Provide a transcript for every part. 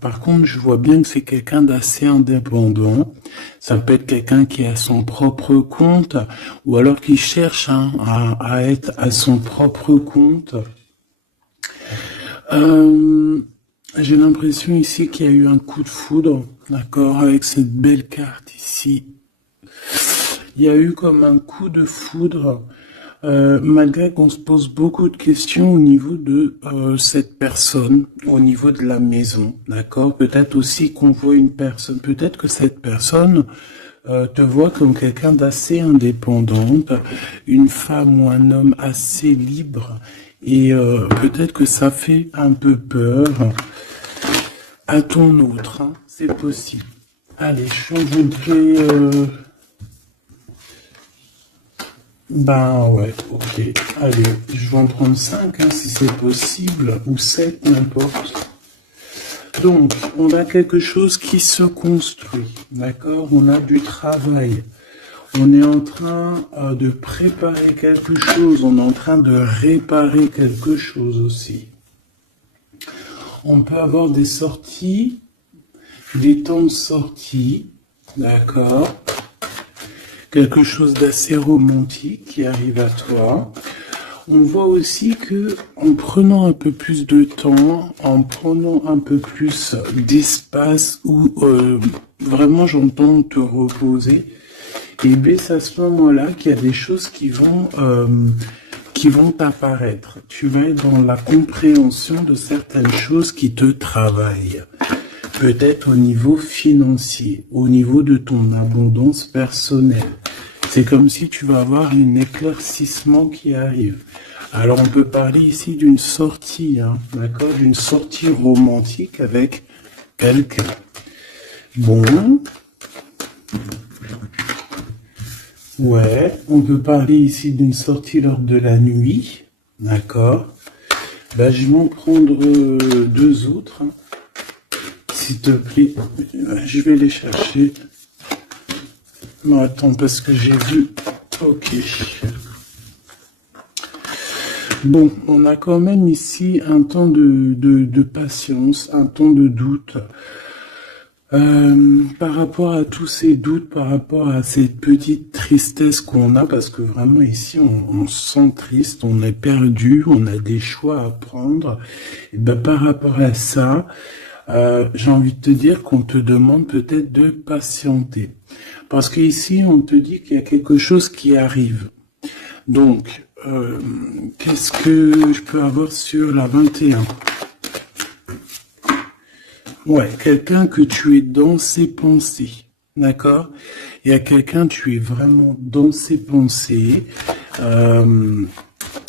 Par contre, je vois bien que c'est quelqu'un d'assez indépendant. Ça peut être quelqu'un qui a son propre compte ou alors qui cherche à être à son propre compte. J'ai l'impression ici qu'il y a eu un coup de foudre, d'accord, avec cette belle carte ici. Il y a eu comme un coup de foudre, malgré qu'on se pose beaucoup de questions au niveau de cette personne, au niveau de la maison, d'accord. Peut-être aussi qu'on voit une personne, peut-être que cette personne te voit comme quelqu'un d'assez indépendante, une femme ou un homme assez libre, et peut-être que ça fait un peu peur à ton autre, hein, c'est possible. Allez, changeons. Ben ouais, ok. Allez, je vais en prendre 5 hein, si c'est possible, ou 7, n'importe. Donc, on a quelque chose qui se construit, d'accord? On a du travail. On est en train de préparer quelque chose, on est en train de réparer quelque chose aussi. On peut avoir des sorties, des temps de sortie, d'accord? Quelque chose d'assez romantique qui arrive à toi. On voit aussi que en prenant un peu plus de temps, en prenant un peu plus d'espace où vraiment j'entends te reposer, et bien c'est à ce moment-là qu'il y a des choses qui vont apparaître. Tu vas être dans la compréhension de certaines choses qui te travaillent. Peut-être au niveau financier, au niveau de ton abondance personnelle. C'est comme si tu vas avoir un éclaircissement qui arrive. Alors on peut parler ici d'une sortie, hein, d'accord, d'une sortie romantique avec quelqu'un. Bon. Ouais, on peut parler ici d'une sortie lors de la nuit, d'accord. Ben, je vais en prendre 2 autres. Hein. S'il te plaît, je vais les chercher. Non, attends, parce que j'ai vu... Ok. Bon, on a quand même ici un temps de patience, un temps de doute. Par rapport à tous ces doutes, par rapport à cette petite tristesse qu'on a, parce que vraiment ici on se sent triste, on est perdu, on a des choix à prendre. Et ben par rapport à ça, j'ai envie de te dire qu'on te demande peut-être de patienter. Parce qu'ici, on te dit qu'il y a quelque chose qui arrive. Donc, qu'est-ce que je peux avoir sur la 21? Ouais, quelqu'un que tu es dans ses pensées. D'accord? Il y a quelqu'un, tu es vraiment dans ses pensées.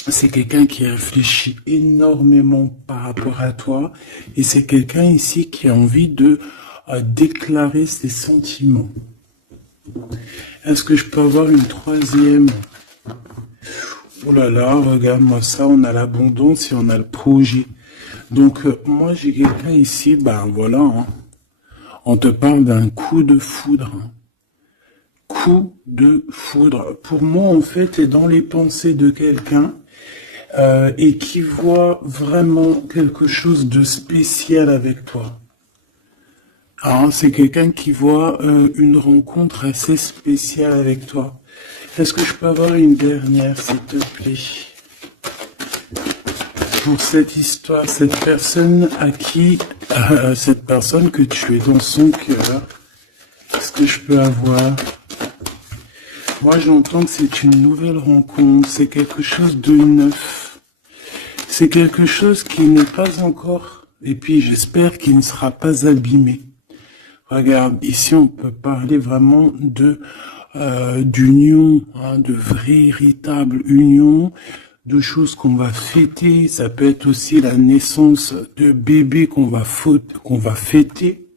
C'est quelqu'un qui réfléchit énormément par rapport à toi. Et c'est quelqu'un ici qui a envie de déclarer ses sentiments. Est-ce que je peux avoir une troisième? Oh là là, regarde-moi ça, on a l'abondance et on a le projet. Donc, moi, j'ai quelqu'un ici, ben voilà, hein. On te parle d'un coup de foudre. Hein. Coup de foudre. Pour moi, en fait, est dans les pensées de quelqu'un et qui voit vraiment quelque chose de spécial avec toi. Alors, c'est quelqu'un qui voit une rencontre assez spéciale avec toi. Est-ce que je peux avoir une dernière, s'il te plaît? Pour cette histoire, cette personne à qui, cette personne que tu es dans son cœur, est-ce que je peux avoir? Moi, j'entends que c'est une nouvelle rencontre, c'est quelque chose de neuf. C'est quelque chose qui n'est pas encore, et puis j'espère qu'il ne sera pas abîmé. Regarde, ici on peut parler vraiment de d'union, hein, de véritable union, de choses qu'on va fêter. Ça peut être aussi la naissance de bébés qu'on va fêter.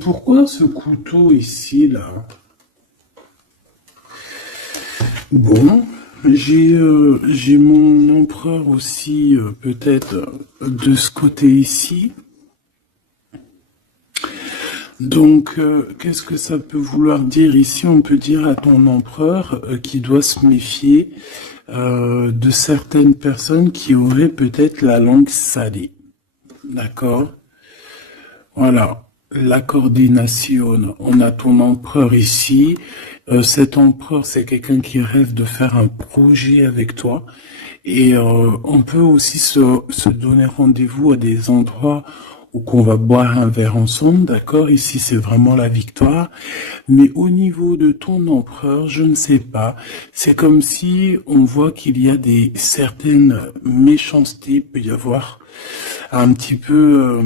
Pourquoi ce couteau ici, là? Bon, j'ai mon empereur aussi, peut-être, de ce côté ici. Donc, qu'est-ce que ça peut vouloir dire ici? On peut dire à ton empereur qu'il doit se méfier de certaines personnes qui auraient peut-être la langue salée. d'accord? Voilà, la coordination. On a ton empereur ici. Cet empereur, c'est quelqu'un qui rêve de faire un projet avec toi. Et on peut aussi se donner rendez-vous à des endroits où qu'on va boire un verre ensemble, d'accord? Ici, c'est vraiment la victoire. Mais au niveau de ton empereur, je ne sais pas. C'est comme si on voit qu'il y a des certaines méchancetés, il peut y avoir un petit peu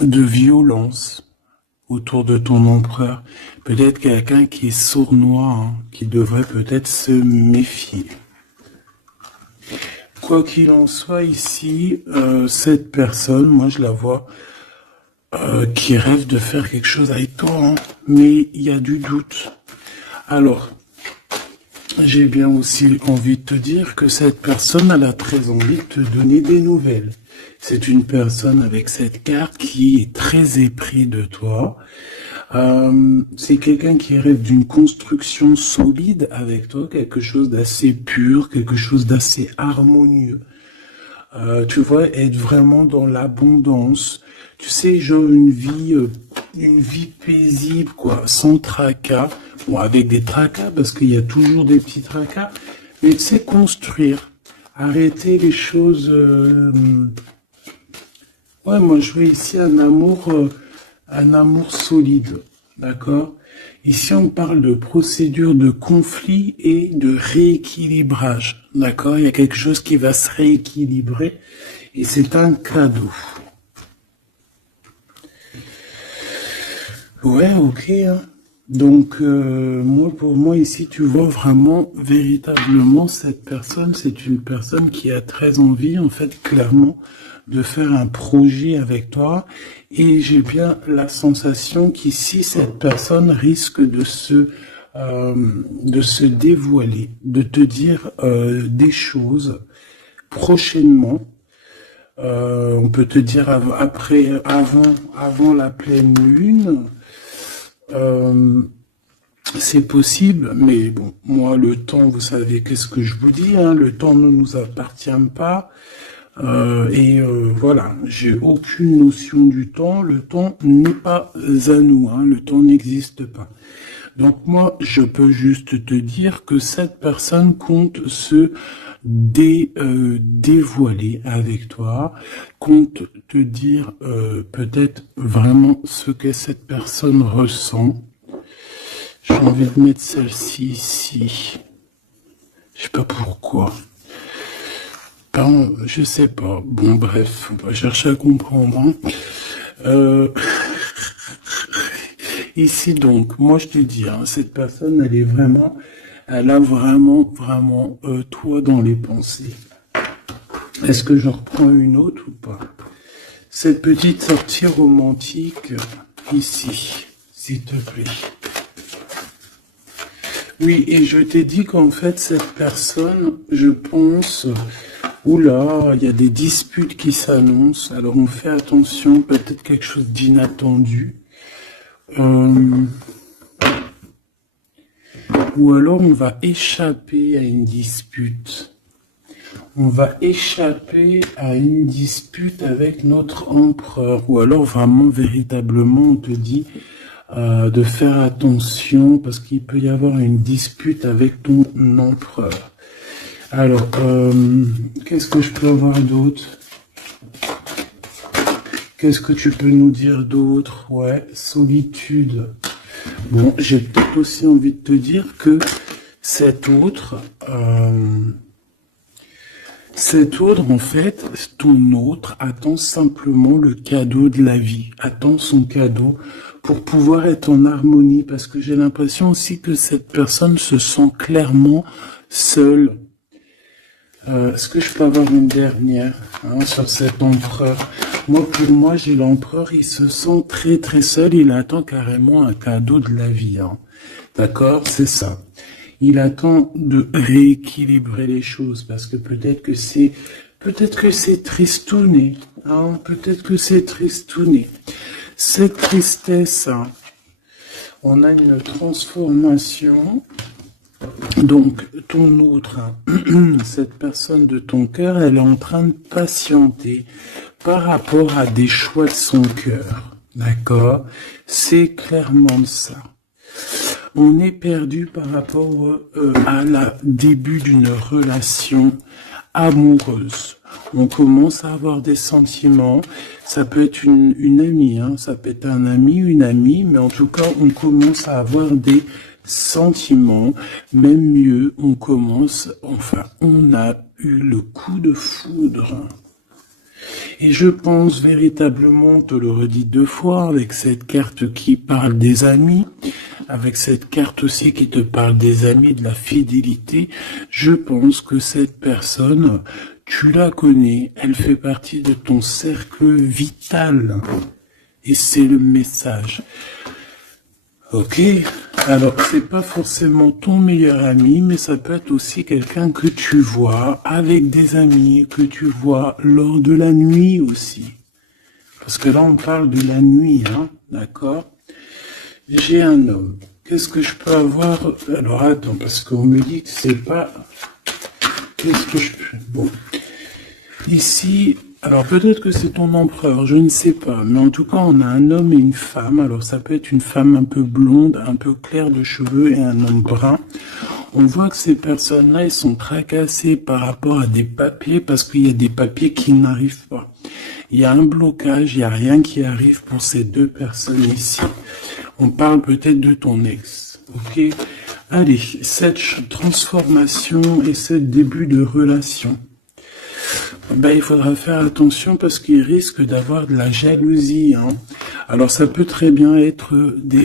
de violence autour de ton empereur. Peut-être quelqu'un qui est sournois, hein, qui devrait peut-être se méfier. Quoi qu'il en soit ici, cette personne, moi je la vois qui rêve de faire quelque chose avec toi, hein, mais il y a du doute. Alors, j'ai bien aussi envie de te dire que cette personne, elle a très envie de te donner des nouvelles. C'est une personne avec cette carte qui est très épris de toi. C'est quelqu'un qui rêve d'une construction solide avec toi, quelque chose d'assez pur, quelque chose d'assez harmonieux. Tu vois, être vraiment dans l'abondance. Tu sais, genre une vie paisible, quoi, sans tracas. Bon, avec des tracas, parce qu'il y a toujours des petits tracas. Mais tu sais, construire. Arrêter les choses. Ouais, moi je veux ici un amour solide, d'accord? Ici on parle de procédure de conflit et de rééquilibrage, d'accord? Il y a quelque chose qui va se rééquilibrer et c'est un cadeau. Ouais, ok, hein. Donc, moi, pour moi, ici, tu vois vraiment, véritablement, cette personne, c'est une personne qui a très envie, en fait, clairement, de faire un projet avec toi. Et j'ai bien la sensation qu'ici, cette personne risque de se dévoiler, de te dire des choses prochainement. On peut te dire avant la pleine lune. C'est possible, mais bon, moi, le temps, vous savez qu'est-ce que je vous dis, hein, le temps ne nous appartient pas. Voilà, j'ai aucune notion du temps. Le temps n'est pas à nous, hein, le temps n'existe pas. Donc moi, je peux juste te dire que cette personne compte se dévoiler avec toi, compte te dire peut-être vraiment ce que cette personne ressent. J'ai envie de mettre celle-ci ici. Je sais pas pourquoi. Pardon, je sais pas. Bon, bref, on va chercher à comprendre. Hein. Ici donc, moi je te dis, hein, cette personne, elle a vraiment toi dans les pensées. Est-ce que je reprends une autre ou pas? Cette petite sortie romantique ici, s'il te plaît. Oui, et je t'ai dit qu'en fait, cette personne, je pense, oula, il y a des disputes qui s'annoncent, alors on fait attention, peut-être quelque chose d'inattendu. Ou alors on va échapper à une dispute. On va échapper à une dispute avec notre empereur. Ou alors vraiment, véritablement, on te dit de faire attention parce qu'il peut y avoir une dispute avec ton empereur. Alors, qu'est-ce que je peux avoir d'autre? Qu'est-ce que tu peux nous dire d'autre? Ouais, solitude. Bon, j'ai peut-être aussi envie de te dire que cet autre, en fait, ton autre attend simplement le cadeau de la vie, attend son cadeau pour pouvoir être en harmonie, parce que j'ai l'impression aussi que cette personne se sent clairement seule. Est-ce que je peux avoir une dernière sur cet empereur? Moi, pour moi, j'ai l'empereur, il se sent très très seul, il attend carrément un cadeau de la vie. Hein. D'accord? C'est ça. Il attend de rééquilibrer les choses, parce que peut-être que c'est tristouné. Hein, peut-être que c'est tristouné. Cette tristesse, hein, on a une transformation. Donc, ton autre, hein, cette personne de ton cœur, elle est en train de patienter par rapport à des choix de son cœur. D'accord? C'est clairement ça. On est perdu par rapport à la début d'une relation amoureuse. On commence à avoir des sentiments. Ça peut être une amie, hein, ça peut être un ami, une amie, mais en tout cas, on commence à avoir des sentiments. Même mieux, on a eu le coup de foudre. Et je pense véritablement, te le redis 2 fois, avec cette carte qui parle des amis, avec cette carte aussi qui te parle des amis, de la fidélité, je pense que cette personne, tu la connais, elle fait partie de ton cercle vital. Et c'est le message. Ok, alors c'est pas forcément ton meilleur ami, mais ça peut être aussi quelqu'un que tu vois avec des amis, que tu vois lors de la nuit aussi. Parce que là on parle de la nuit, hein, d'accord? J'ai un homme. Qu'est-ce que je peux avoir? Alors attends, parce qu'on me dit que c'est pas... Qu'est-ce que je peux... Bon. Ici... Alors peut-être que c'est ton empereur, je ne sais pas, mais en tout cas on a un homme et une femme, alors ça peut être une femme un peu blonde, un peu claire de cheveux et un homme brun. On voit que ces personnes-là, ils sont tracassés par rapport à des papiers parce qu'il y a des papiers qui n'arrivent pas. Il y a un blocage, il n'y a rien qui arrive pour ces 2 personnes ici. On parle peut-être de ton ex, ok? Allez, cette transformation et ce début de relation. Ben, il faudra faire attention parce qu'il risque d'avoir de la jalousie. Hein. Alors ça peut très bien être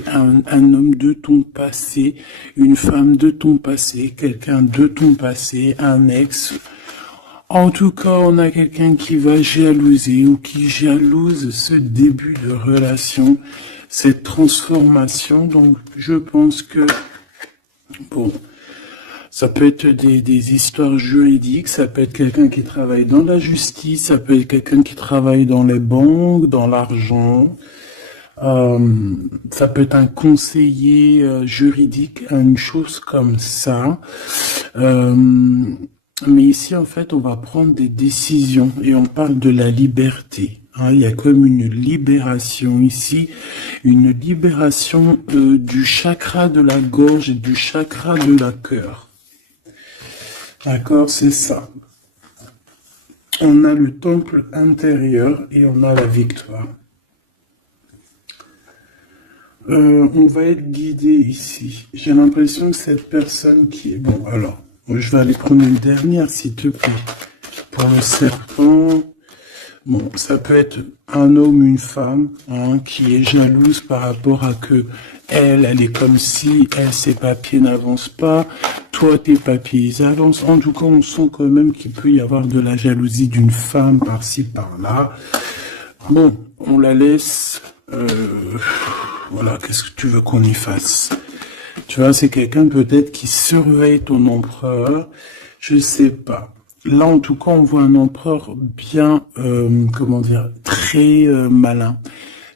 un homme de ton passé, une femme de ton passé, quelqu'un de ton passé, un ex. En tout cas, on a quelqu'un qui va jalouser ou qui jalouse ce début de relation, cette transformation. Donc je pense que, bon... Ça peut être des histoires juridiques, ça peut être quelqu'un qui travaille dans la justice, ça peut être quelqu'un qui travaille dans les banques, dans l'argent. Ça peut être un conseiller juridique, une chose comme ça. Mais ici, en fait, on va prendre des décisions et on parle de la liberté. Hein, il y a comme une libération ici, une libération du chakra de la gorge et du chakra de la cœur. D'accord, c'est ça. On a le temple intérieur et on a la victoire. On va être guidé ici. J'ai l'impression que cette personne qui est... Bon, alors, je vais aller prendre une dernière, s'il te plaît. Pour le serpent... Bon, ça peut être un homme, une femme, hein, qui est jalouse par rapport à que elle est comme si, ses papiers n'avancent pas, toi, tes papiers, ils avancent. En tout cas, on sent quand même qu'il peut y avoir de la jalousie d'une femme par-ci, par-là. Bon, on la laisse, voilà, qu'est-ce que tu veux qu'on y fasse? Tu vois, c'est quelqu'un peut-être qui surveille ton empereur, je sais pas. Là, en tout cas, on voit un empereur bien, comment dire, très malin.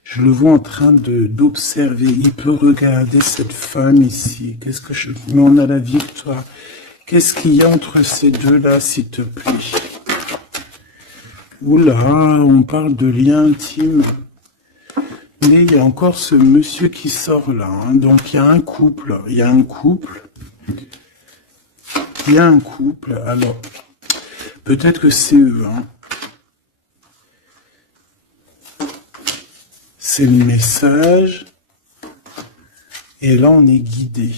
Je le vois en train d'observer. Il peut regarder cette femme ici. Qu'est-ce que je... Mais on a la victoire. Qu'est-ce qu'il y a entre ces deux-là, s'il te plaît? Oula, on parle de lien intime. Mais il y a encore ce monsieur qui sort là. Hein. Donc, il y a un couple. Il y a un couple. Il y a un couple. Alors... Peut-être que c'est eux, hein. C'est le message. Et là, on est guidé.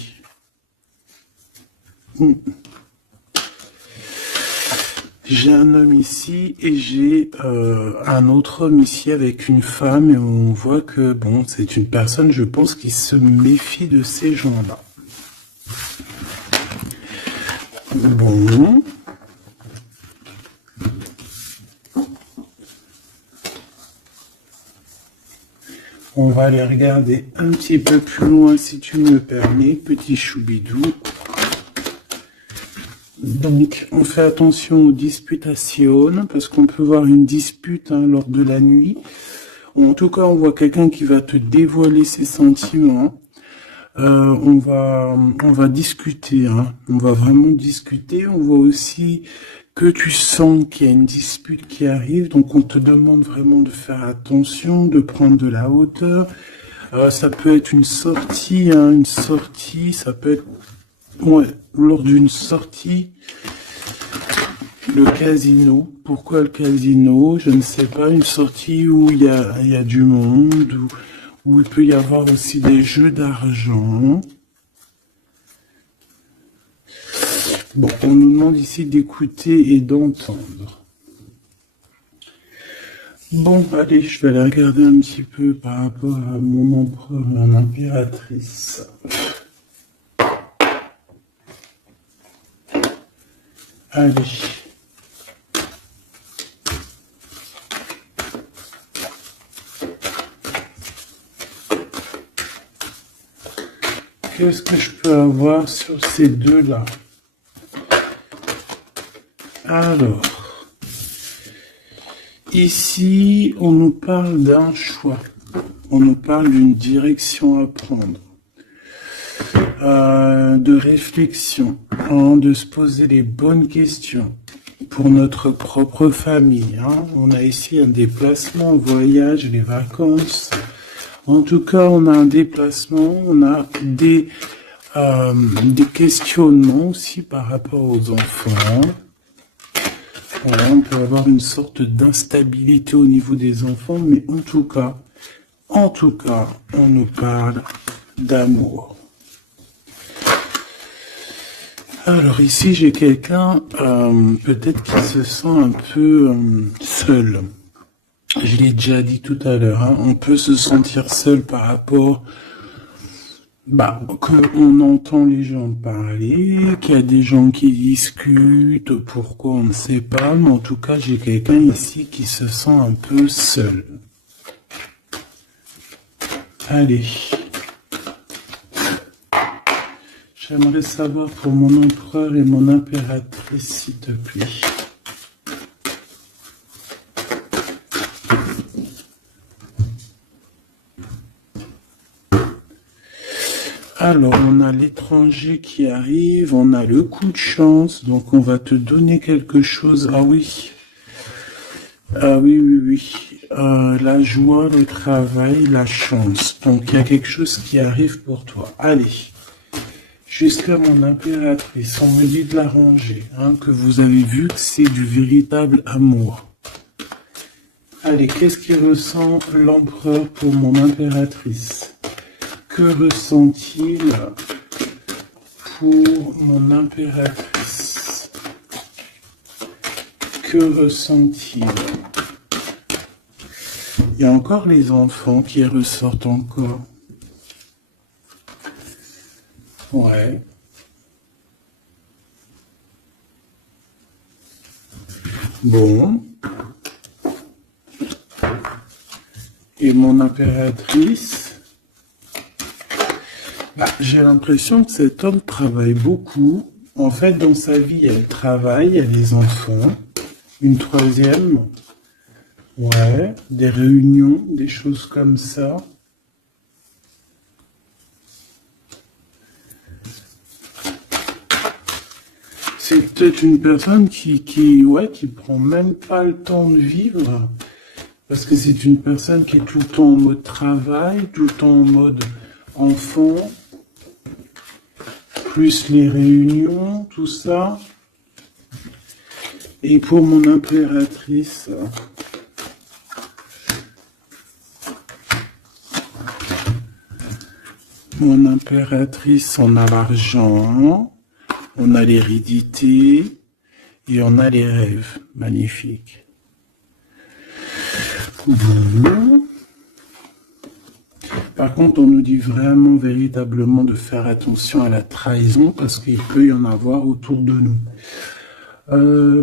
J'ai un homme ici et j'ai un autre homme ici avec une femme. Et on voit que, bon, c'est une personne, je pense, qui se méfie de ces gens-là. Bon... On va aller regarder un petit peu plus loin, si tu me permets, petit choubidou. Donc, on fait attention aux disputations, parce qu'on peut voir une dispute lors de la nuit. En tout cas, on voit quelqu'un qui va te dévoiler ses sentiments. On va discuter, hein. On va vraiment discuter. On voit aussi que tu sens qu'il y a une dispute qui arrive, donc on te demande vraiment de faire attention, de prendre de la hauteur. Ça peut être une sortie, hein, ça peut être, ouais, lors d'une sortie, le casino. Pourquoi le casino? Je ne sais pas, une sortie où il y a du monde, où il peut y avoir aussi des jeux d'argent. Bon, on nous demande ici d'écouter et d'entendre. Bon, allez, je vais aller regarder un petit peu par rapport à mon empereur et mon impératrice. Allez. Qu'est-ce que je peux avoir sur ces deux-là? Alors, ici, on nous parle d'un choix. On nous parle d'une direction à prendre. De réflexion, hein, de se poser les bonnes questions pour notre propre famille. Hein. On a ici un déplacement, un voyage, les vacances. En tout cas, on a un déplacement, on a des questionnements aussi par rapport aux enfants. Voilà, on peut avoir une sorte d'instabilité au niveau des enfants, mais en tout cas, on nous parle d'amour. Alors ici, j'ai quelqu'un peut-être qui se sent un peu seul. Je l'ai déjà dit tout à l'heure, hein, on peut se sentir seul par rapport qu'on entend les gens parler, qu'il y a des gens qui discutent, pourquoi on ne sait pas, mais en tout cas, j'ai quelqu'un ici qui se sent un peu seul. Allez. J'aimerais savoir pour mon empereur et mon impératrice, s'il te plaît. Alors, on a l'étranger qui arrive, on a le coup de chance, donc on va te donner quelque chose. Ah oui. Ah oui. La joie, le travail, la chance. Donc, il y a quelque chose qui arrive pour toi. Allez. Jusqu'à mon impératrice, on me dit de la ranger, hein, que vous avez vu que c'est du véritable amour. Allez, qu'est-ce qu'il ressent l'empereur pour mon impératrice? Que ressent-il pour mon impératrice? Que ressent-il? Il y a encore les enfants qui ressortent encore. Ouais. Bon. Et mon impératrice, j'ai l'impression que cet homme travaille beaucoup. En fait, dans sa vie, elle travaille, elle a les enfants. Une troisième. Ouais. Des réunions, des choses comme ça. C'est peut-être une personne qui prend même pas le temps de vivre, parce que c'est une personne qui est tout le temps en mode travail, tout le temps en mode enfant, plus les réunions, tout ça. Et pour mon impératrice, on a l'argent. On a l'hérédité et on a les rêves. Magnifique. Bon. Par contre, on nous dit vraiment, véritablement de faire attention à la trahison parce qu'il peut y en avoir autour de nous.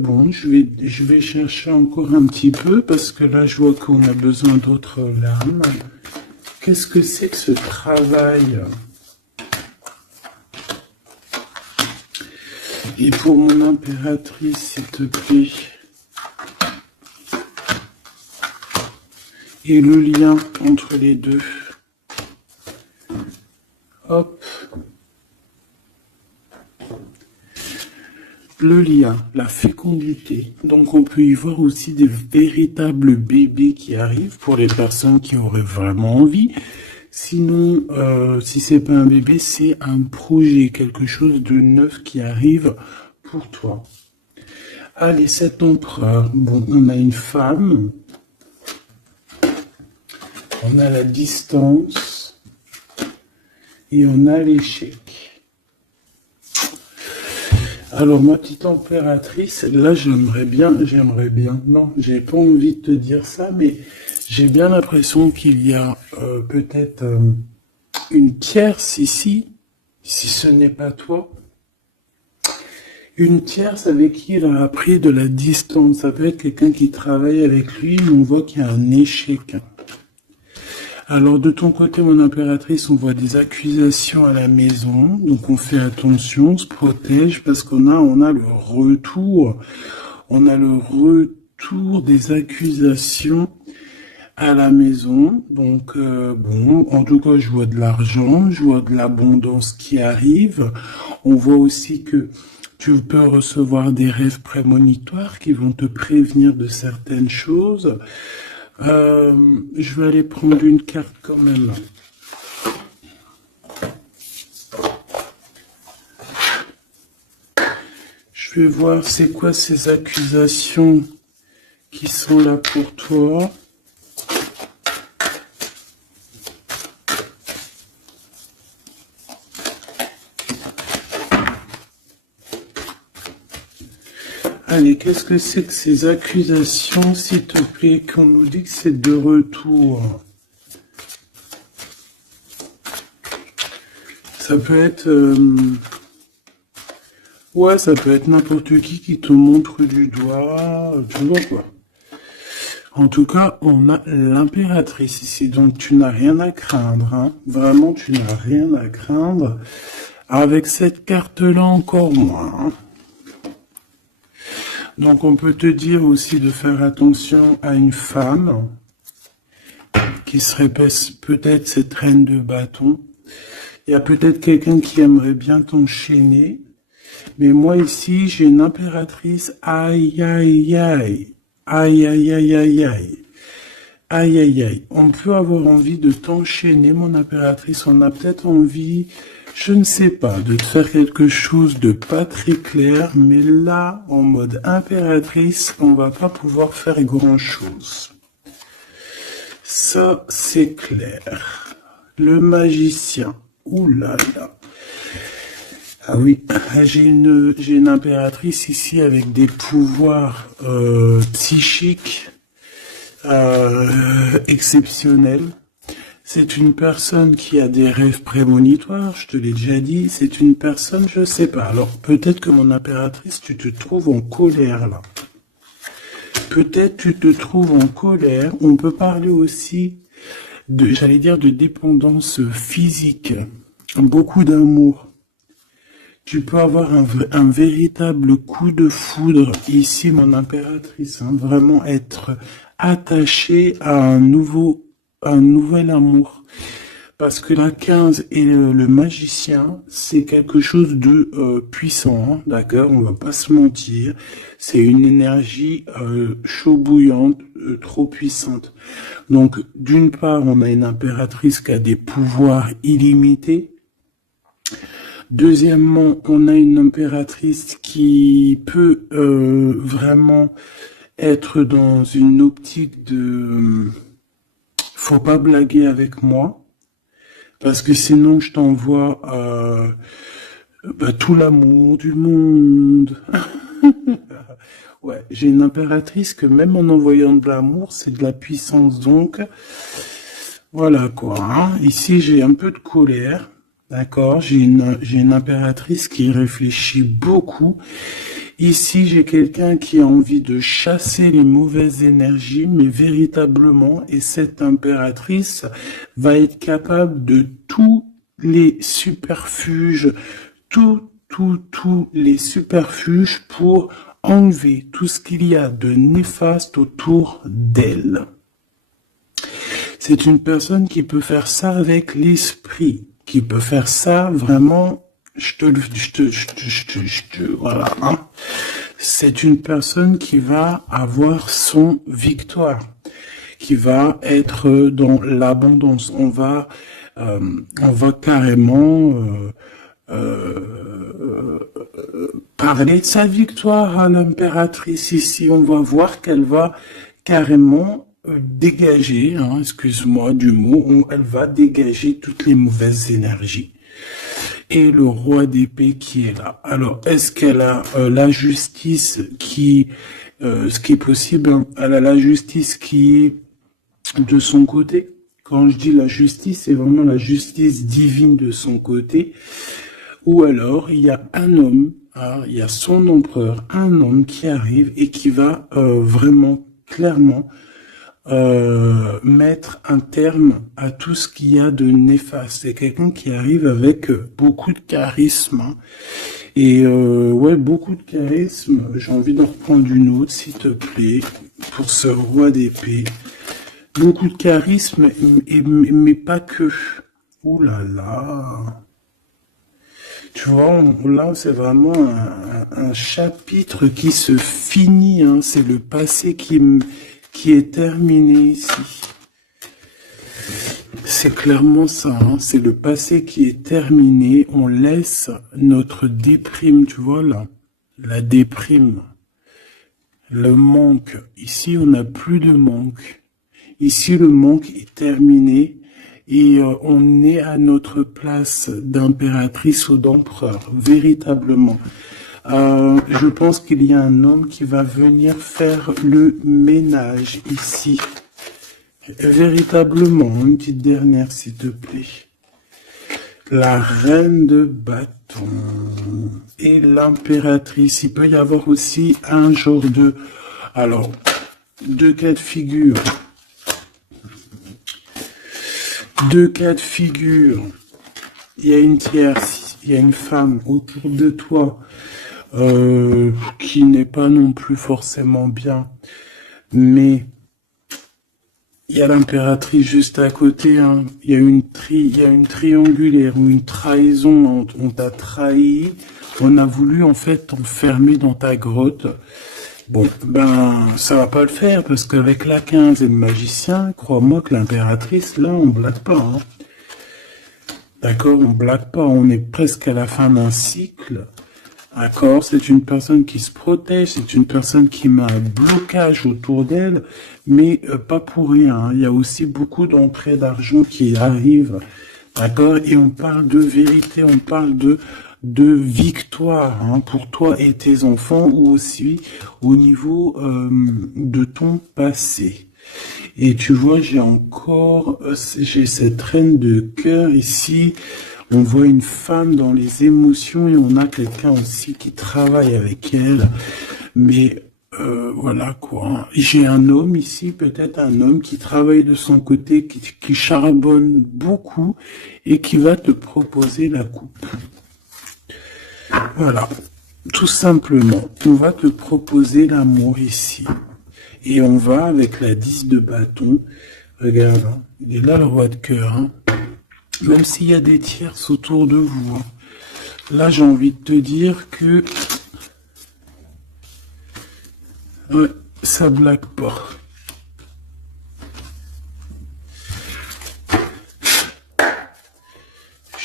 Bon, je vais chercher encore un petit peu parce que là, je vois qu'on a besoin d'autres lames. Qu'est-ce que c'est que ce travail ? Et pour mon impératrice, s'il te plaît. Et le lien entre les deux. Hop. le lien, la fécondité. Donc on peut y voir aussi des véritables bébés qui arrivent pour les personnes qui auraient vraiment envie. Sinon, si c'est pas un bébé, c'est un projet, quelque chose de neuf qui arrive pour toi. Allez, cet empereur. Bon, on a une femme. On a la distance. Et on a l'échec. Alors, ma petite impératrice, là, j'aimerais bien, non, j'ai pas envie de te dire ça, mais j'ai bien l'impression qu'il y a peut-être une tierce ici, si ce n'est pas toi. Une tierce avec qui il a appris de la distance. Ça peut être quelqu'un qui travaille avec lui, mais on voit qu'il y a un échec. Alors, de ton côté, mon impératrice, on voit des accusations à la maison. Donc, on fait attention, on se protège parce qu'on a le retour. On a le retour des accusations à la maison. Donc, bon, en tout cas, je vois de l'argent, je vois de l'abondance qui arrive. On voit aussi que tu peux recevoir des rêves prémonitoires qui vont te prévenir de certaines choses. Je vais aller prendre une carte quand même. Je vais voir c'est quoi ces accusations qui sont là pour toi. Allez, qu'est-ce que c'est que ces accusations, s'il te plaît, qu'on nous dit que c'est de retour? Ça peut être... ouais, ça peut être n'importe qui te montre du doigt, tu vois quoi. En tout cas, on a l'impératrice ici, donc tu n'as rien à craindre, hein. Vraiment, tu n'as rien à craindre. Avec cette carte-là, encore moins, hein. Donc, on peut te dire aussi de faire attention à une femme qui serait peut-être cette reine de bâton. Il y a peut-être quelqu'un qui aimerait bien t'enchaîner. Mais moi, ici, j'ai une impératrice. Aïe, aïe, aïe. Aïe, aïe, aïe, aïe, aïe. Aïe, aïe, aïe. On peut avoir envie de t'enchaîner, mon impératrice. On a peut-être envie... je ne sais pas, de te faire quelque chose de pas très clair, mais là, en mode impératrice, on va pas pouvoir faire grand-chose. Ça, c'est clair. Le magicien. Ouh là là. Ah oui, j'ai une impératrice ici avec des pouvoirs psychiques exceptionnels. C'est une personne qui a des rêves prémonitoires, je te l'ai déjà dit. C'est une personne, je sais pas. Alors, peut-être que mon impératrice, tu te trouves en colère, là. Peut-être tu te trouves en colère. On peut parler aussi de, j'allais dire, de dépendance physique. Beaucoup d'amour. Tu peux avoir un véritable coup de foudre ici, mon impératrice. Hein, vraiment être attaché à un nouvel amour. Parce que la 15 et le magicien, c'est quelque chose de puissant, hein, d'accord? On va pas se mentir. C'est une énergie chaud bouillante, trop puissante. Donc, d'une part, on a une impératrice qui a des pouvoirs illimités. Deuxièmement, on a une impératrice qui peut vraiment être dans une optique de... faut pas blaguer avec moi, parce que sinon je t'envoie tout l'amour du monde. Ouais, j'ai une impératrice que même en envoyant de l'amour, c'est de la puissance, donc voilà quoi. Hein. Ici, j'ai un peu de colère. D'accord, j'ai une impératrice qui réfléchit beaucoup. Ici, j'ai quelqu'un qui a envie de chasser les mauvaises énergies, mais véritablement, et cette impératrice va être capable de tous les superfuges, tous les superfuges pour enlever tout ce qu'il y a de néfaste autour d'elle. C'est une personne qui peut faire ça avec l'esprit. Qui peut faire ça vraiment, voilà, hein. c'est une personne qui va avoir son victoire, qui va être dans l'abondance. On va carrément parler de sa victoire à l'impératrice ici. On va voir qu'elle va carrément dégager, hein, excuse-moi du mot, elle va dégager toutes les mauvaises énergies. Et le roi d'épée qui est là. Alors, est-ce qu'elle a la justice qui, ce qui est possible, hein, elle a la justice qui est de son côté. Quand je dis la justice, c'est vraiment la justice divine de son côté. Ou alors, il y a un homme, hein, il y a son empereur, un homme qui arrive et qui va vraiment, clairement, mettre un terme à tout ce qu'il y a de néfaste. C'est quelqu'un qui arrive avec beaucoup de charisme. Hein. Et ouais, beaucoup de charisme. J'ai envie d'en reprendre une autre, s'il te plaît, pour ce roi d'épée. Beaucoup de charisme, mais pas que. Ouh là là. Tu vois, là, c'est vraiment un chapitre qui se finit. Hein. C'est le passé qui est terminé ici. C'est clairement ça, hein. C'est le passé qui est terminé. On laisse notre déprime, tu vois là, la déprime, le manque. Ici, on n'a plus de manque. Ici, le manque est terminé et on est à notre place d'impératrice ou d'empereur, véritablement. Je pense qu'il y a un homme qui va venir faire le ménage ici. Véritablement, une petite dernière, s'il te plaît. La reine de bâton et l'impératrice. Il peut y avoir aussi un genre de... Alors, deux cas de figure. Deux cas de figure. Il y a une tierce, il y a une femme autour de toi. Qui n'est pas non plus forcément bien, mais il y a l'impératrice juste à côté, hein. Il y a une triangulaire ou une trahison, on t'a trahi, on a voulu en fait t'enfermer dans ta grotte. Bon, ben ça va pas le faire parce qu'avec la 15 et le magicien, crois-moi que l'impératrice, là on blague pas, hein. D'accord, on blague pas, on est presque à la fin d'un cycle. D'accord, c'est une personne qui se protège, c'est une personne qui met un blocage autour d'elle, mais pas pour rien. Il y a aussi beaucoup d'entrées d'argent qui arrivent, d'accord, et on parle de vérité, on parle de victoire, hein, pour toi et tes enfants, ou aussi au niveau de ton passé. Et tu vois, j'ai cette reine de cœur ici. On voit une femme dans les émotions et on a quelqu'un aussi qui travaille avec elle. Mais voilà quoi. J'ai un homme ici, peut-être un homme qui travaille de son côté, qui charbonne beaucoup et qui va te proposer la coupe. Voilà, tout simplement. On va te proposer l'amour ici. Et on va avec la 10 de bâton. Regarde, hein, il est là le roi de cœur, hein. Même s'il y a des tierces autour de vous. Hein. Là, j'ai envie de te dire que... Ouais, ça blague pas.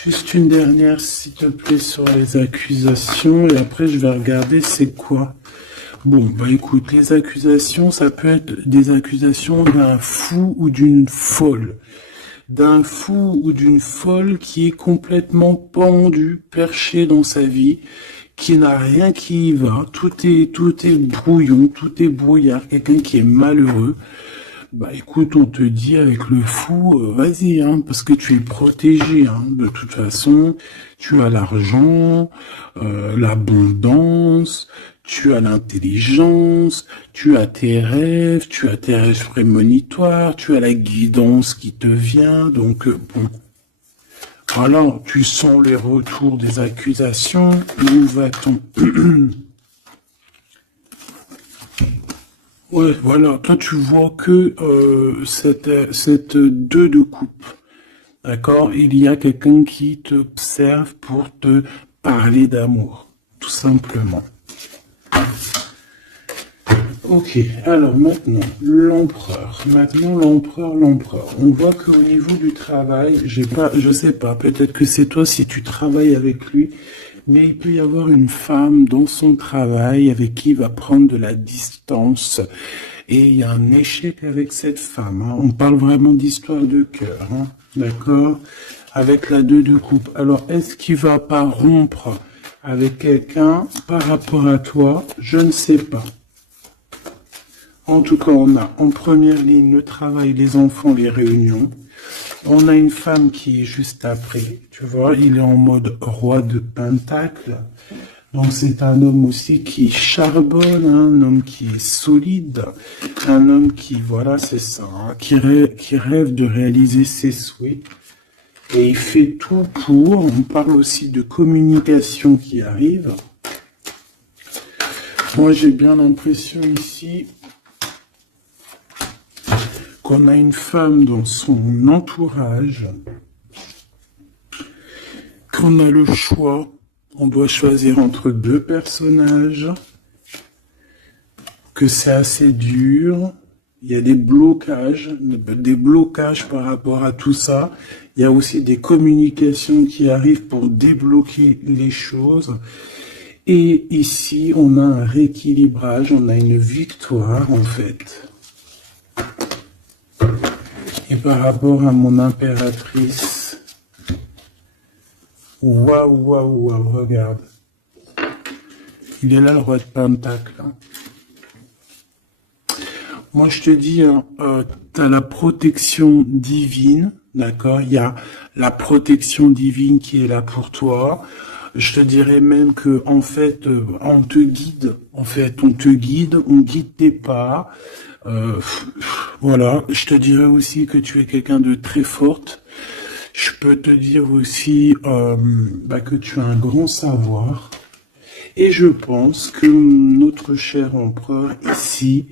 Juste une dernière, s'il te plaît, sur les accusations. Et après, je vais regarder c'est quoi. Bon, bah écoute, les accusations, ça peut être des accusations d'un fou ou d'une folle. D'un fou ou d'une folle qui est complètement pendu, perché dans sa vie, qui n'a rien qui y va, tout est brouillon, tout est brouillard, quelqu'un qui est malheureux. Bah écoute, on te dit avec le fou, vas-y, hein, parce que tu es protégé, hein, de toute façon, tu as l'argent, l'abondance, tu as l'intelligence, tu as tes rêves prémonitoires, tu as la guidance qui te vient, donc bon. Voilà, tu sens les retours des accusations, où va-t-on? Ouais, voilà, toi tu vois que cette 2 de coupe, d'accord? Il y a quelqu'un qui t'observe pour te parler d'amour, tout simplement. Ok, alors maintenant, l'empereur. Maintenant, l'empereur. On voit qu'au niveau du travail, je sais pas, peut-être que c'est toi si tu travailles avec lui, mais il peut y avoir une femme dans son travail avec qui il va prendre de la distance. Et il y a un échec avec cette femme, hein. On parle vraiment d'histoire de cœur, hein. D'accord? Avec la 2 de coupe. Alors, est-ce qu'il va pas rompre avec quelqu'un par rapport à toi? Je ne sais pas. En tout cas, on a en première ligne le travail, les enfants, les réunions. On a une femme qui est juste après, tu vois, il est en mode roi de pentacle. Donc c'est un homme aussi qui charbonne, hein, un homme qui est solide, un homme qui, voilà, c'est ça, hein, qui rêve de réaliser ses souhaits. Et il fait tout pour. On parle aussi de communication qui arrive. Moi, j'ai bien l'impression ici qu'on a une femme dans son entourage, qu'on a le choix, on doit choisir entre 2 personnages, que c'est assez dur, il y a des blocages par rapport à tout ça, il y a aussi des communications qui arrivent pour débloquer les choses, et ici on a un rééquilibrage, on a une victoire en fait. Et par rapport à mon impératrice, waouh, regarde. Il est là le roi de pentacle. Moi je te dis, t'as la protection divine, d'accord? Il y a la protection divine qui est là pour toi. Je te dirais même que en fait, on te guide. On guide tes pas. Voilà, je te dirais aussi que tu es quelqu'un de très forte. Je peux te dire aussi que tu as un grand savoir. Et je pense que notre cher empereur ici,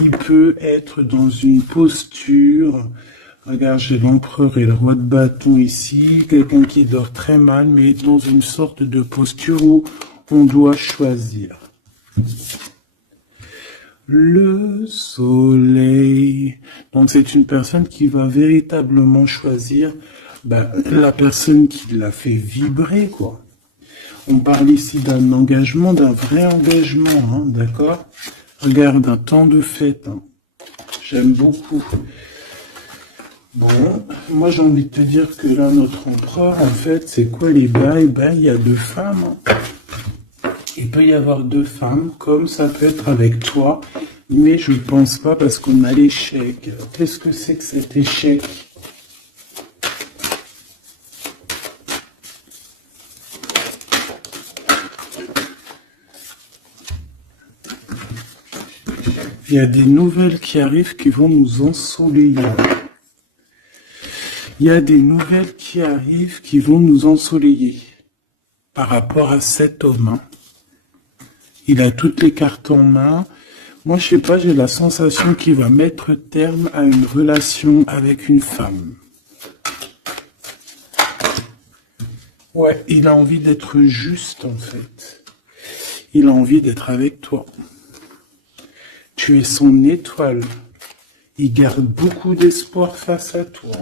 il peut être dans une posture. Regarde, j'ai l'empereur et le roi de bâton ici. Quelqu'un qui dort très mal, mais dans une sorte de posture où on doit choisir. Le soleil. Donc c'est une personne qui va véritablement choisir la personne qui l'a fait vibrer, quoi. On parle ici d'un engagement, d'un vrai engagement, hein, d'accord? Regarde, un temps de fête. Hein. J'aime beaucoup. Bon, moi j'ai envie de te dire que là, notre empereur, en fait, c'est quoi les bails? Il y a 2 femmes. Hein. Il peut y avoir 2 femmes, comme ça peut être avec toi, mais je ne pense pas parce qu'on a l'échec. Qu'est-ce que c'est que cet échec? Il y a des nouvelles qui arrivent qui vont nous ensoleiller. Il y a des nouvelles qui arrivent qui vont nous ensoleiller par rapport à cet homme. Hein. Il a toutes les cartes en main. Moi, je sais pas, j'ai la sensation qu'il va mettre terme à une relation avec une femme. Ouais, il a envie d'être juste, en fait. Il a envie d'être avec toi. Tu es son étoile. Il garde beaucoup d'espoir face à toi.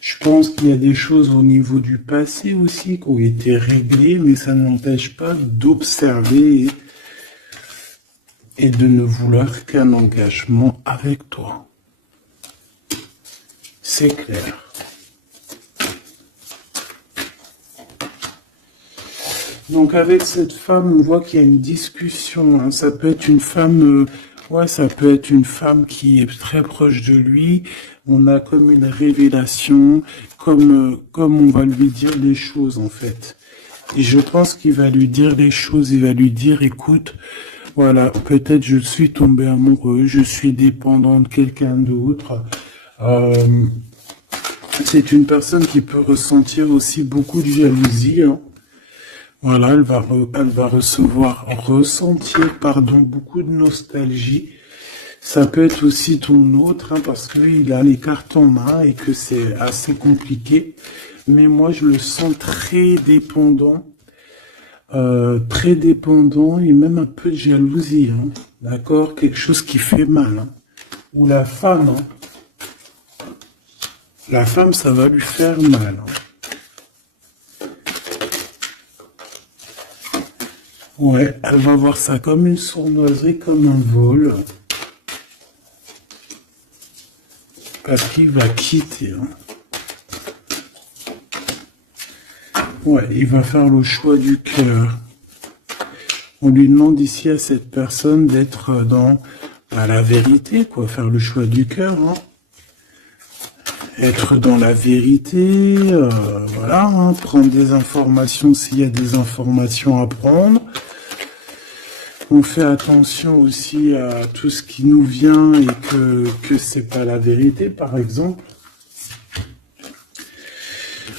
Je pense qu'il y a des choses au niveau du passé aussi qui ont été réglées, mais ça n'empêche pas d'observer et de ne vouloir qu'un engagement avec toi. C'est clair. Donc avec cette femme, on voit qu'il y a une discussion. Hein. Ça peut être une femme, ça peut être une femme qui est très proche de lui. On a comme une révélation, comme on va lui dire les choses en fait. Et je pense qu'il va lui dire les choses. Il va lui dire, écoute, voilà, peut-être je suis tombé amoureux, je suis dépendant de quelqu'un d'autre. C'est une personne qui peut ressentir aussi beaucoup de jalousie. Hein. Voilà, elle va ressentir beaucoup de nostalgie. Ça peut être aussi ton autre, hein, parce qu'il a les cartes en main et que c'est assez compliqué. Mais moi, je le sens très dépendant et même un peu de jalousie. Hein. D'accord? Quelque chose qui fait mal. Hein. Ou la femme, hein. La femme, ça va lui faire mal. Hein. Ouais, elle va voir ça comme une sournoiserie, comme un vol. Parce qu'il va quitter. Hein. Ouais, il va faire le choix du cœur. On lui demande ici à cette personne d'être dans la vérité, quoi, faire le choix du cœur. Hein. Être dans la vérité, voilà, hein, prendre des informations s'il y a des informations à prendre. On fait attention aussi à tout ce qui nous vient et que c'est pas la vérité, par exemple.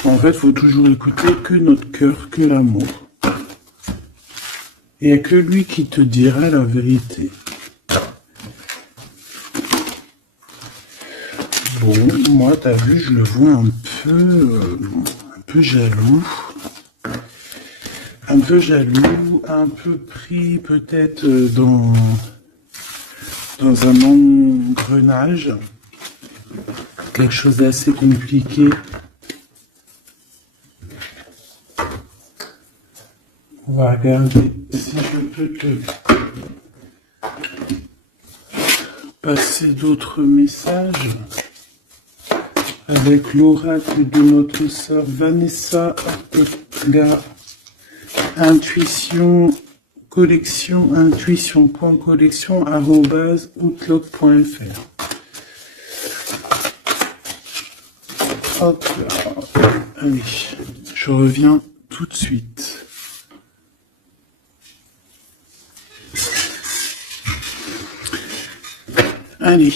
En fait, il faut toujours écouter que notre cœur, que l'amour. Il n'y a que lui qui te dira la vérité. Bon, moi, t'as vu, je le vois un peu jaloux. Un peu jaloux, un peu pris peut-être dans un engrenage. Quelque chose d'assez compliqué. On va regarder si je peux te passer d'autres messages avec l'oracle de notre sœur Vanessa Ortega. Intuition collection, intuition.collection@outlook.fr. Hop là. Allez, je reviens tout de suite. Allez,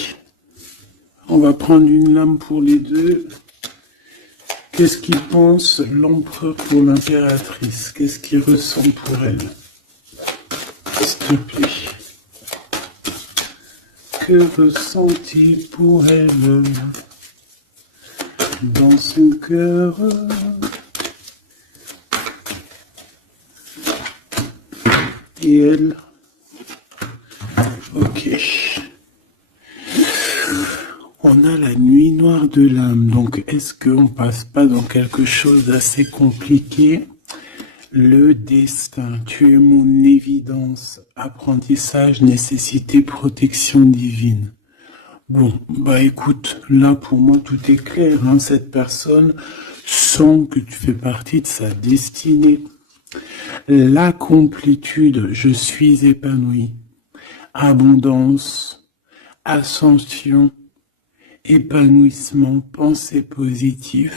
on va prendre une lame pour les deux. Qu'est-ce qu'il pense l'empereur pour l'impératrice? Qu'est-ce qu'il ressent pour elle? S'il te plaît. Que ressent-il pour elle dans son cœur? Et elle? Ok. On a la nuit noire de l'âme, donc est-ce qu'on passe pas dans quelque chose d'assez compliqué? Le destin, tu es mon évidence, apprentissage, nécessité, protection divine. Bon, bah écoute, là pour moi tout est clair, hein, cette personne sent que tu fais partie de sa destinée. La complétude, je suis épanoui, abondance, ascension, épanouissement, pensée positive,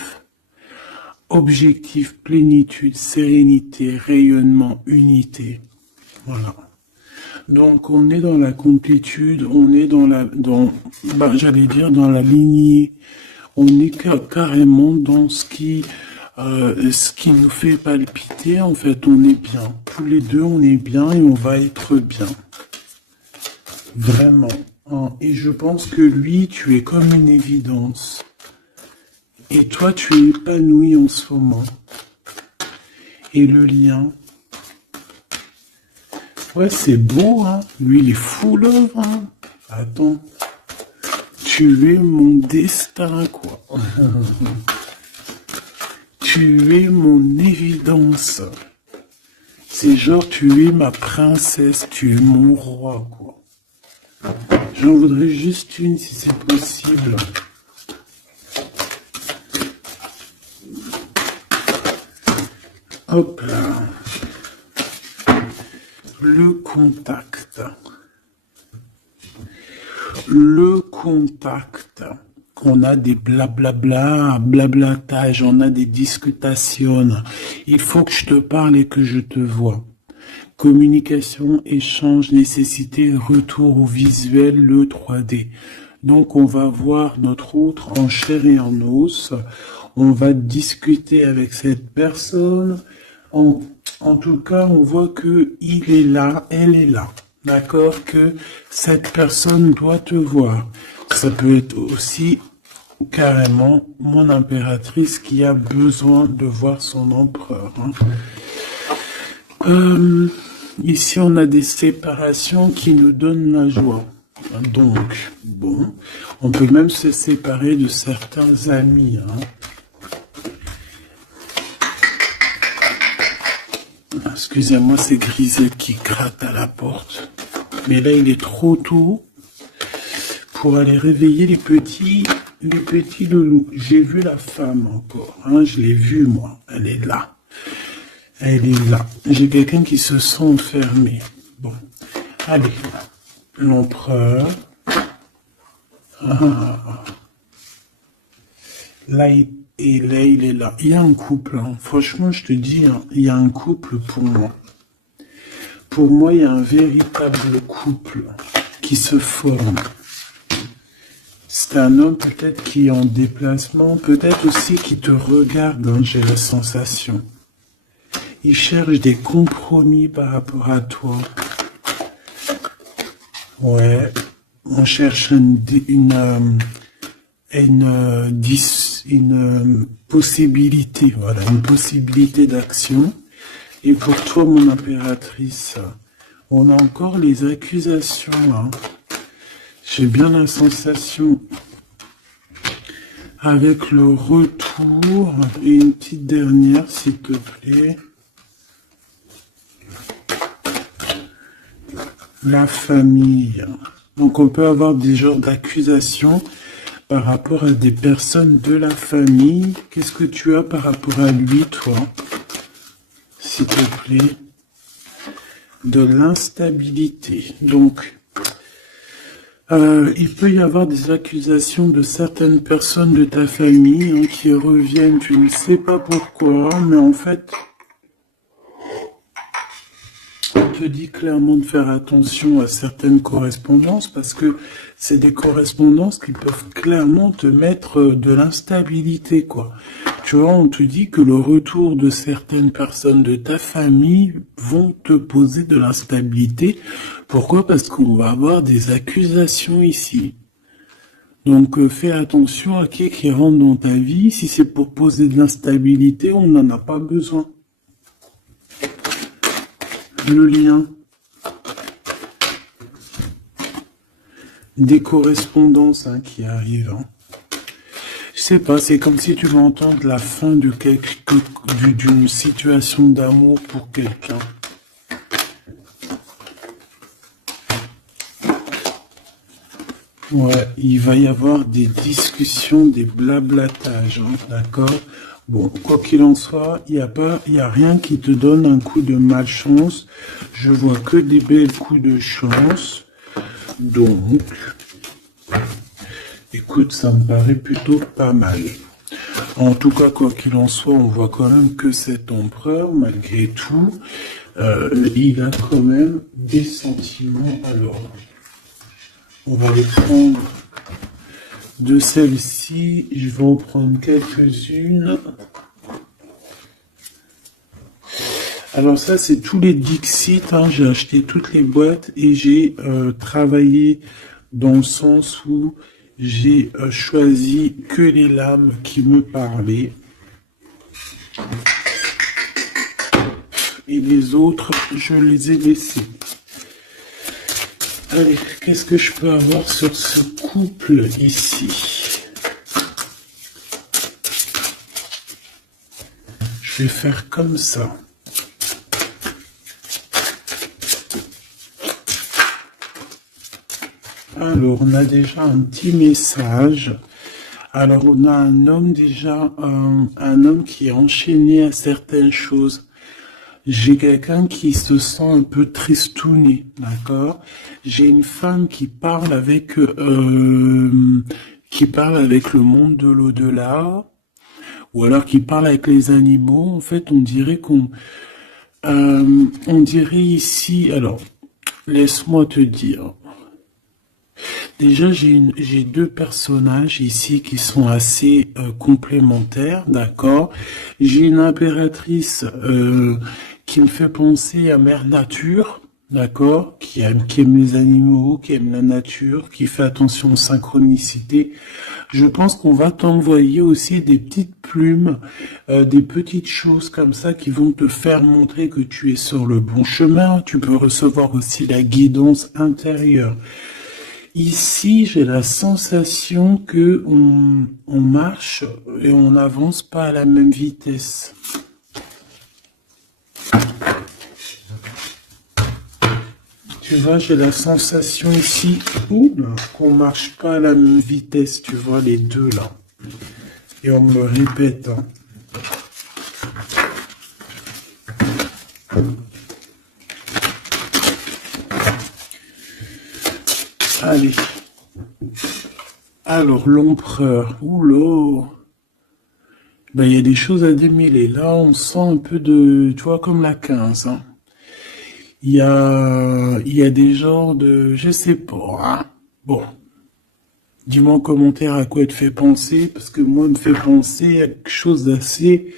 objectif, plénitude, sérénité, rayonnement, unité. Voilà. Donc on est dans la complétude, on est dans j'allais dire dans la lignée. On est carrément dans ce qui nous fait palpiter. En fait, on est bien. Tous les deux, on est bien et on va être bien. Vraiment. Et je pense que lui, tu es comme une évidence. Et toi, tu es épanoui en ce moment. Et le lien. Ouais, c'est beau, hein. Lui, il est fou, love, hein. Attends. Tu es mon destin, quoi. Tu es mon évidence. C'est genre, tu es ma princesse, tu es mon roi, quoi. J'en voudrais juste une si c'est possible. Hop là. Le contact. Le contact. On a des blablabla, blablatage, on a des discutations. Il faut que je te parle et que je te vois. Communication, échange, nécessité, retour au visuel, le 3D. Donc on va voir notre autre en chair et en os. On va discuter avec cette personne. En tout cas, on voit que il est là, elle est là. D'accord? Que cette personne doit te voir. Ça peut être aussi carrément mon impératrice qui a besoin de voir son empereur. Hein. Ici, on a des séparations qui nous donnent la joie. Donc, bon, on peut même se séparer de certains amis. Excusez-moi, c'est Grisette qui gratte à la porte. Mais là, il est trop tôt pour aller réveiller les petits loulous. J'ai vu la femme encore, je l'ai vue, moi. Elle est là. Elle est là. J'ai quelqu'un qui se sent enfermé. Bon, allez. L'empereur. Là, il est là. Il y a un couple. Franchement, je te dis, il y a un couple pour moi. Pour moi, il y a un véritable couple qui se forme. C'est un homme peut-être qui est en déplacement, peut-être aussi qui te regarde, j'ai la sensation. Il cherche des compromis par rapport à toi. Ouais, on cherche une possibilité, voilà, une possibilité d'action. Et pour toi, mon impératrice, on a encore les accusations. J'ai bien la sensation, avec le retour, et une petite dernière, s'il te plaît. La famille. Donc on peut avoir des genres d'accusations par rapport à des personnes de la famille. Qu'est-ce que tu as par rapport à lui, toi? S'il te plaît. De l'instabilité. Donc, il peut y avoir des accusations de certaines personnes de ta famille qui reviennent, tu ne sais pas pourquoi, mais en fait, on te dit clairement de faire attention à certaines correspondances parce que c'est des correspondances qui peuvent clairement te mettre de l'instabilité, quoi. Tu vois, on te dit que le retour de certaines personnes de ta famille vont te poser de l'instabilité. Pourquoi? Parce qu'on va avoir des accusations ici. Donc fais attention à qui rentre dans ta vie. Si c'est pour poser de l'instabilité, on n'en a pas besoin. Le lien. Des correspondances qui arrivent. Je sais pas, c'est comme si tu veux entendre la fin de d'une situation d'amour pour quelqu'un. Ouais, il va y avoir des discussions, des blablatages, d'accord? Bon, quoi qu'il en soit, il y a rien qui te donne un coup de malchance. Je vois que des belles coups de chance. Donc, écoute, ça me paraît plutôt pas mal. En tout cas, quoi qu'il en soit, on voit quand même que cet empereur, malgré tout, il a quand même des sentiments. Alors, on va les prendre de celles-ci. Je vais en prendre quelques-unes. Alors ça, c'est tous les Dixit. J'ai acheté toutes les boîtes et j'ai travaillé dans le sens où j'ai choisi que les lames qui me parlaient. Et les autres, je les ai laissés. Allez, qu'est-ce que je peux avoir sur ce couple ici? Je vais faire comme ça. Alors, on a déjà un petit message. Alors, on a un homme déjà, un homme qui est enchaîné à certaines choses. J'ai quelqu'un qui se sent un peu tristouné, d'accord? J'ai une femme qui parle avec le monde de l'au-delà, ou alors qui parle avec les animaux. En fait, on dirait on dirait ici. Alors, laisse-moi te dire. Déjà, j'ai deux personnages ici qui sont assez complémentaires, d'accord? J'ai une impératrice qui me fait penser à Mère Nature, d'accord, qui aime les animaux, qui aime la nature, qui fait attention aux synchronicités. Je pense qu'on va t'envoyer aussi des petites plumes, des petites choses comme ça qui vont te faire montrer que tu es sur le bon chemin. Tu peux recevoir aussi la guidance intérieure. Ici, j'ai la sensation que on marche et on n'avance pas à la même vitesse. Tu vois, j'ai la sensation ici qu'on marche pas à la même vitesse, tu vois, les deux là. Et on me répète. Hein. Allez. Alors, l'empereur. Oula. Ben, il y a des choses à démêler. Là, on sent un peu de, tu vois, comme la 15. Hein. Il y a des genres de, je sais pas. Hein. Bon. Dis-moi en commentaire à quoi il te fait penser, parce que moi, il me fait penser à quelque chose d'assez...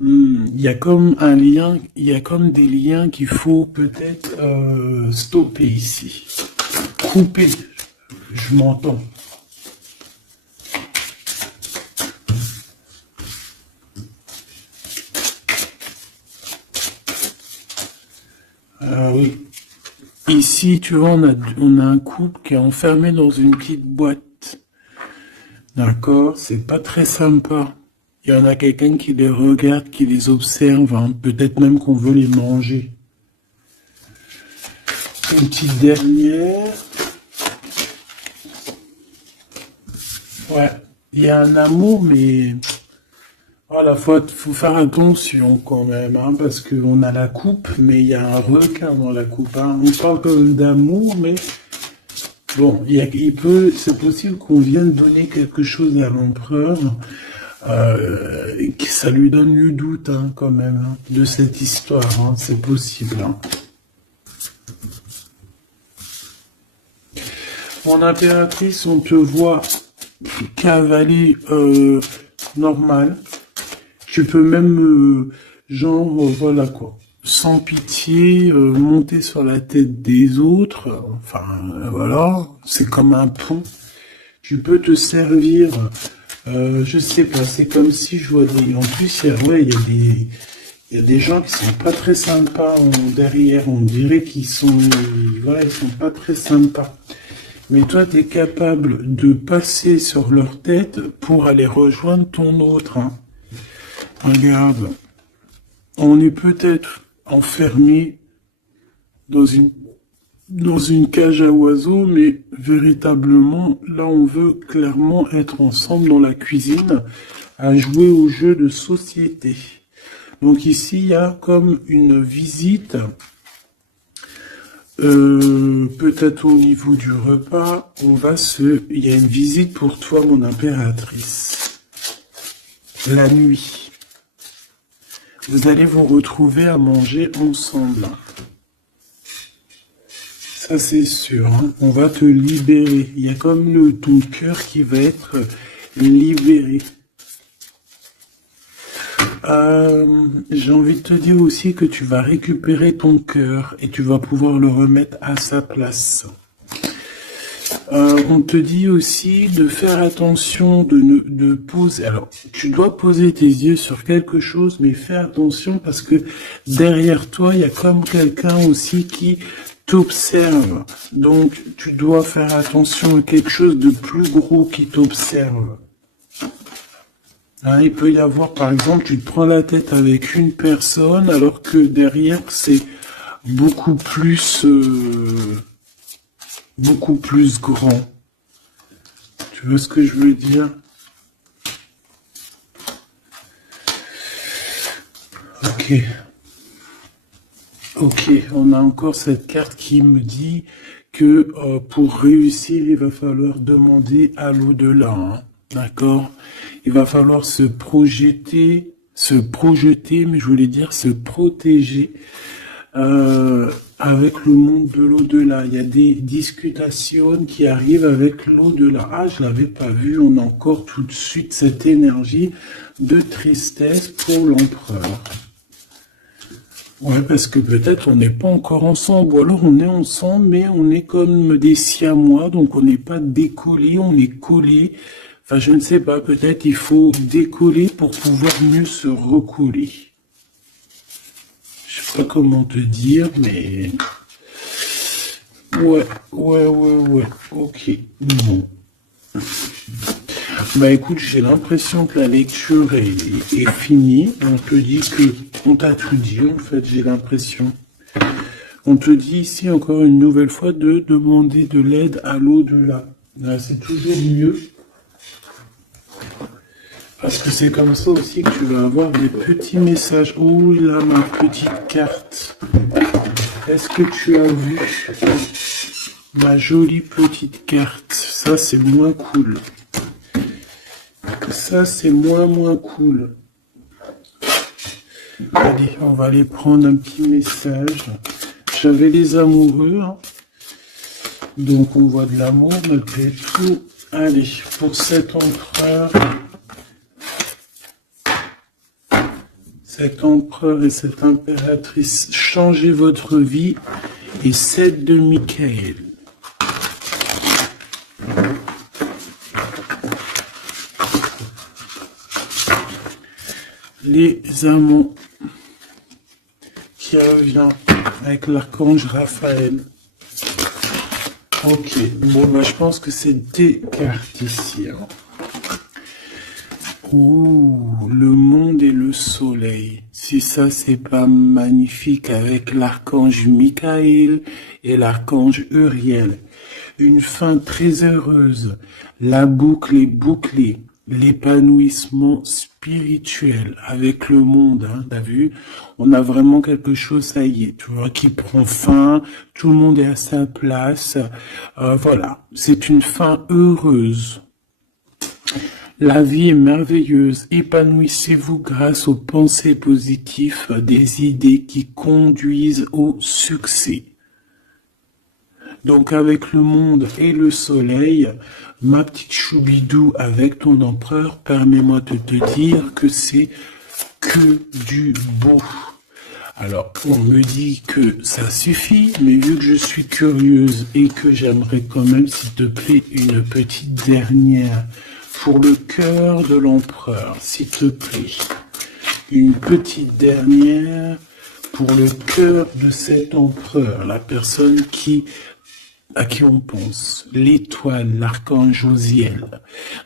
Il y a comme un lien, il y a comme des liens qu'il faut peut-être stopper ici. Couper. Je m'entends. Ah oui. Ici, tu vois, on a un couple qui est enfermé dans une petite boîte. D'accord? C'est pas très sympa. Il y en a quelqu'un qui les regarde, qui les observe, hein. Peut-être même qu'on veut les manger. Une petite dernière. Ouais. Il y a un amour, mais... Voilà, faut faire attention quand même, hein, parce qu'on a la coupe, mais il y a un requin dans la coupe. Hein. On parle quand même d'amour, mais bon, c'est possible qu'on vienne donner quelque chose à l'empereur, que ça lui donne du doute, hein, quand même, hein, de cette histoire. Hein, c'est possible. Hein. Mon impératrice, on te voit cavaler normal. Tu peux même, voilà quoi, sans pitié, monter sur la tête des autres. Enfin, voilà, c'est comme un pont. Tu peux te servir, je sais pas, c'est comme si je vois des... En plus, il y a des gens qui sont pas très sympas derrière. On dirait qu'ils sont... Voilà, ils sont pas très sympas. Mais toi, tu es capable de passer sur leur tête pour aller rejoindre ton autre. Hein. Regarde, on est peut-être enfermé dans une cage à oiseaux, mais véritablement, là, on veut clairement être ensemble dans la cuisine à jouer au jeu de société. Donc ici, il y a comme une visite, peut-être au niveau du repas, il y a une visite pour toi, mon impératrice. La nuit. Vous allez vous retrouver à manger ensemble. Ça, c'est sûr. Hein. On va te libérer. Il y a comme ton cœur qui va être libéré. J'ai envie de te dire aussi que tu vas récupérer ton cœur et tu vas pouvoir le remettre à sa place. On te dit aussi de faire attention, de poser. Alors, tu dois poser tes yeux sur quelque chose, mais fais attention parce que derrière toi, il y a comme quelqu'un aussi qui t'observe. Donc, tu dois faire attention à quelque chose de plus gros qui t'observe. Hein, il peut y avoir, par exemple, tu te prends la tête avec une personne, alors que derrière, c'est beaucoup plus grand. Tu vois ce que je veux dire? Ok, on a encore cette carte qui me dit que pour réussir, il va falloir demander à l'au-delà. Hein, d'accord? Il va falloir se projeter, mais je voulais dire se protéger avec le monde de l'au-delà. Il y a des discutations qui arrivent avec l'au-delà. Ah, je l'avais pas vu. On a encore tout de suite cette énergie de tristesse pour l'empereur. Ouais, parce que peut-être on n'est pas encore ensemble, ou alors on est ensemble, mais on est comme des siamois, donc on n'est pas décollé, on est collé. Enfin, je ne sais pas, peut-être il faut décoller pour pouvoir mieux se recoller. Je sais pas comment te dire, mais... Ouais, ok, bon. Bah écoute, j'ai l'impression que la lecture est finie. On te dit que on t'a tout dit, en fait, j'ai l'impression. On te dit ici encore une nouvelle fois de demander de l'aide à l'au-delà. Là, c'est toujours mieux. Parce que c'est comme ça aussi que tu vas avoir des petits messages. Oh là, ma petite carte. Est-ce que tu as vu ma jolie petite carte? Ça, c'est moins cool. Ça, c'est moins cool. Allez, on va aller prendre un petit message. J'avais les amoureux, hein. Donc on voit de l'amour malgré tout. Allez, pour cet empereur et cette impératrice, changez votre vie. Et 7 de Michael. Les amants qui revient avec l'archange Raphaël. Ok, bon bah je pense que c'est des cartes ici. Hein. Ouh, le monde et le soleil. Si ça c'est pas magnifique avec l'archange Michael et l'archange Uriel. Une fin très heureuse. La boucle est bouclée. L'épanouissement spirituel avec le monde, hein, t'as vu? On a vraiment quelque chose, ça y est, tu vois, qui prend fin, tout le monde est à sa place, voilà, c'est une fin heureuse. La vie est merveilleuse, épanouissez-vous grâce aux pensées positives, des idées qui conduisent au succès. Donc avec le monde et le soleil, ma petite choubidou avec ton empereur, permets-moi de te dire que c'est que du beau. Alors, on me dit que ça suffit, mais vu que je suis curieuse et que j'aimerais quand même, s'il te plaît, une petite dernière pour le cœur de l'empereur, s'il te plaît. Une petite dernière pour le cœur de cet empereur, la personne à qui on pense, l'étoile, l'archange Josiel.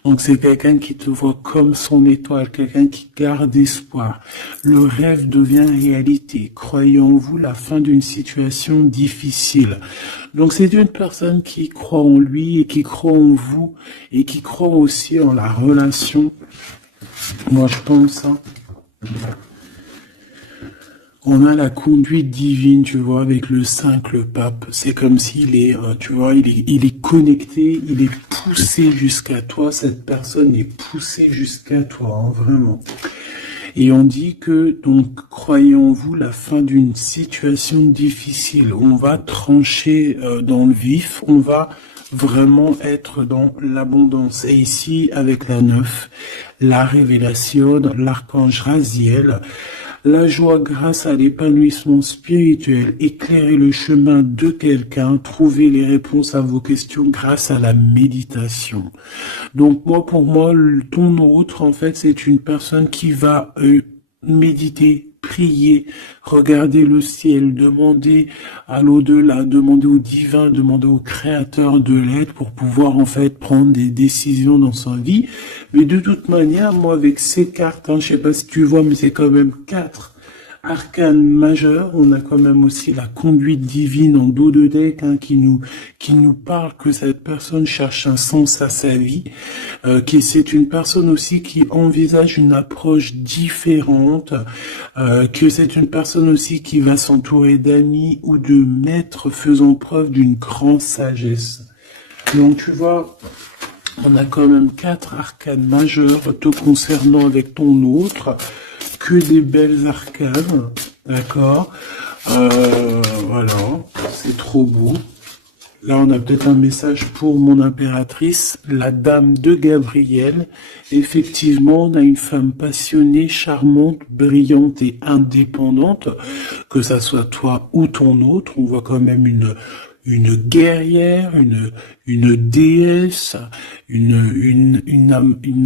Donc c'est quelqu'un qui te voit comme son étoile, quelqu'un qui garde espoir. Le rêve devient réalité. Croyez en vous la fin d'une situation difficile. Donc c'est une personne qui croit en lui et qui croit en vous et qui croit aussi en la relation. Moi je pense, hein. On a la conduite divine, tu vois, avec le 5, le pape. C'est comme s'il est, tu vois, il est connecté, il est poussé jusqu'à toi. Cette personne est poussée jusqu'à toi, hein, vraiment. Et on dit que, donc, croyez en vous la fin d'une situation difficile. On va trancher dans le vif, on va vraiment être dans l'abondance. Et ici, avec la 9, la révélation, l'archange Raziel, la joie grâce à l'épanouissement spirituel, éclairer le chemin de quelqu'un, trouver les réponses à vos questions grâce à la méditation. Donc moi, pour moi, ton autre, en fait, c'est une personne qui va méditer, prier, regarder le ciel, demander à l'au-delà, demander au divin, demander au créateur de l'aide pour pouvoir en fait prendre des décisions dans sa vie. Mais de toute manière, moi avec ces cartes, hein, je sais pas si tu vois, mais c'est quand même 4 arcanes majeures. On a quand même aussi la conduite divine en dos de deck, hein, qui nous parle que cette personne cherche un sens à sa vie, c'est une personne aussi qui envisage une approche différente, que c'est une personne aussi qui va s'entourer d'amis ou de maîtres faisant preuve d'une grande sagesse. Donc tu vois, on a quand même 4 arcanes majeures te concernant avec ton autre. Que des belles arcanes, d'accord, voilà, c'est trop beau. Là, on a peut-être un message pour mon impératrice, la dame de Gabriel. Effectivement, on a une femme passionnée, charmante, brillante et indépendante, que ça soit toi ou ton autre. On voit quand même une guerrière, une déesse, une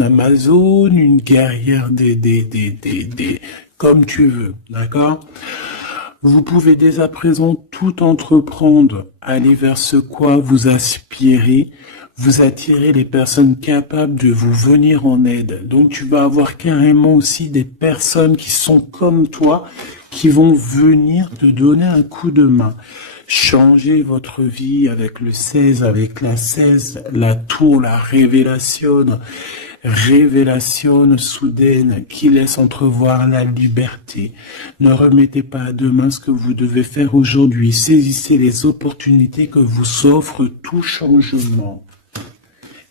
amazone, une guerrière comme tu veux, d'accord? Vous pouvez dès à présent tout entreprendre, aller vers ce quoi vous aspirez, vous attirez les personnes capables de vous venir en aide. Donc tu vas avoir carrément aussi des personnes qui sont comme toi, qui vont venir te donner un coup de main. Changez votre vie avec le 16, avec la 16, la tour, la révélation soudaine qui laisse entrevoir la liberté. Ne remettez pas à demain ce que vous devez faire aujourd'hui. Saisissez les opportunités que vous offre tout changement.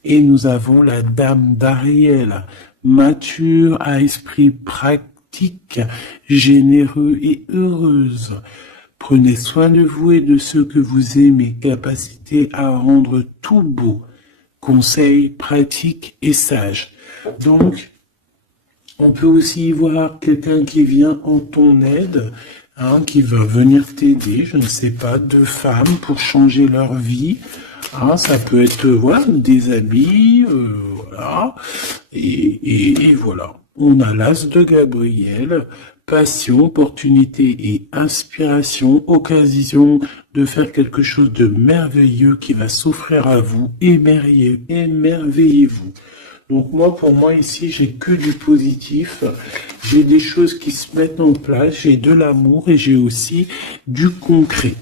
Et nous avons la dame d'Ariel, mature à esprit pratique, généreux et heureuse. Prenez soin de vous et de ceux que vous aimez, capacité à rendre tout beau. Conseils pratiques et sages. Donc, on peut aussi y voir quelqu'un qui vient en ton aide, qui va venir t'aider, je ne sais pas, deux femmes pour changer leur vie. Ça peut être voilà, des amis, voilà. Et voilà. On a l'as de Gabriel, passion, opportunité et inspiration, occasion de faire quelque chose de merveilleux qui va s'offrir à vous, émerveillez-vous. Donc moi, pour moi ici, j'ai que du positif, j'ai des choses qui se mettent en place, j'ai de l'amour et j'ai aussi du concret.